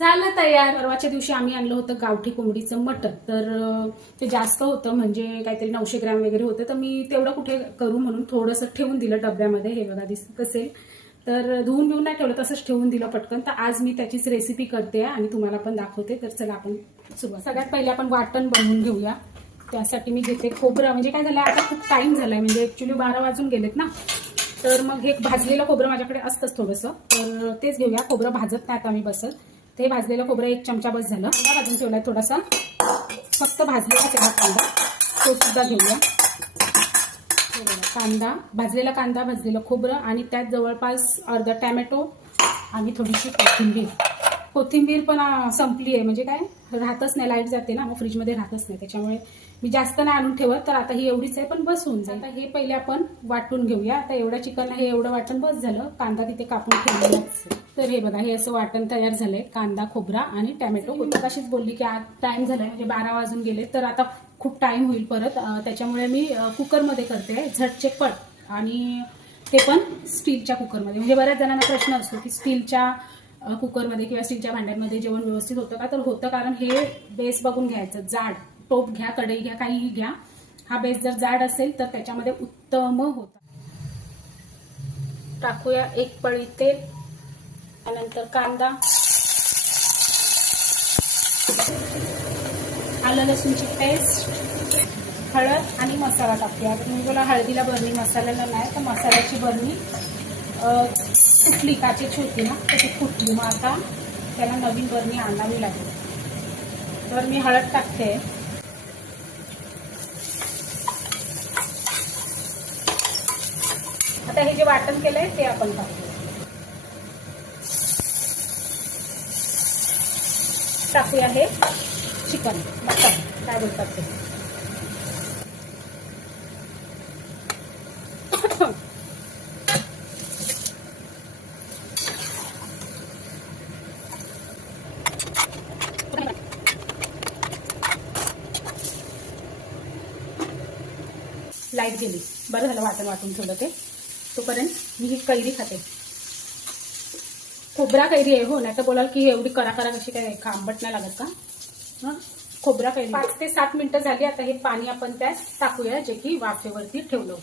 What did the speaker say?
झालं तयार. परवाच्या दिवशी आम्ही आणलं होतं गावठी कोंबडीचं मटण, तर ते जास्त होतं, म्हणजे काहीतरी 900 ग्रॅम वगैरे होतं, तर मी तेवढं कुठे करू म्हणून थोडंसं ठेवून दिलं डब्यामध्ये. हे बघा दिसत असेल, तर धुवून बिवून नाही ठेवलं, तसंच ठेवून दिलं पटकन. तर आज मी त्याचीच रेसिपी करते आणि तुम्हाला पण दाखवते. तर चला आपण सुरुवात. सगळ्यात पहिले आपण वाटण बनवून घेऊया. त्यासाठी मी घेते खोबरं. म्हणजे काय झालं, आता खूप टाइम झालाय, म्हणजे ऍक्च्युली 12 वाजून गेलेत ना, तर मग हे भाजलेलं खोबरं माझ्याकडे असतंच थोडंसं, तर तेच घेऊया. खोबरं भाजत नाही आता मी बसत. ते भाजलेलं खोबरं 1 चमचा बस झालं. कांदा भाजून ठेवलाय थोडासा, फक्त भाजलेलाच आहे कांदा, तो सुद्धा घेऊया. कांदा, भाजलेला कांदा, भाजलेलं खोबरं आणि त्यात जवळपास अर्धा टॅमॅटो आणि थोडीशी कोथिंबीर पण संपली आहे, म्हणजे काय राहतच नाही, लाईट जाते ना, मग फ्रीजमध्ये राहतच नाही, त्याच्यामुळे मी जास्त नाही आणून ठेवत. तर आता ही एवढीच आहे, पण बस होऊन जाईल. आता हे पहिले आपण वाटून घेऊया. आता एवढ्या चिकनला हे एवढं वाटण बस झालं. कांदा तिथे कापून ठेवलेलाच. तर हे बघा, हे असं वाटण तयार झालंय, कांदा, खोबरा आणि टॅमॅटो. मी मगाशीच बोलली की आज टाइम झालाय, म्हणजे 12 वाजून गेले, तर आता खूप टाइम होईल परत, त्याच्यामुळे मी कुकरमध्ये करते, झटचे पट, आणि ते पण स्टीलच्या कुकरमध्ये. म्हणजे बऱ्याच जणांना प्रश्न असतो की स्टीलच्या कुकरमध्ये किंवा स्टीलच्या भांड्यांमध्ये जेवण व्यवस्थित होतं का? तर होतं, कारण हे बेस बघून घ्यायचं. जाड टोप घ्या, कढई घ्या, काहीही घ्या, हा बेस जर जाड असेल तर त्याच्यामध्ये उत्तम होतं. टाकूया 1 पळी तेल, त्यानंतर कांदा, आलं लसूणची पेस्ट, हळद आणि मसाला टाकूया. तुम्ही बोला हळदीला बरणी, मसाल्याला नाही, तर मसाल्याची बरणी फुटली, काचेची होती ना, तर ती फुटली. मग आता त्याला नवीन बरणी आणावी लागेल. तर मी हळद टाकते. आता हे जे वाटण केलंय ते आपण टाकूया हे चिकन, मटण काय बोलतात ते. लाईट गेली, बरं झालं वाटण वाटून ठेवलं ते. तोपर्यंत मी ही कैरी खाते. खोबरा कैरी आहे हो, नाही तर बोलाल की एवढी करा कशी काय, आंबट नाही लागत का? खोबरा कैरी. 5 ते 7 मिनिटं झाली. आता हे पाणी आपण त्यात टाकूया, जे की वाफेवरती ठेवलं.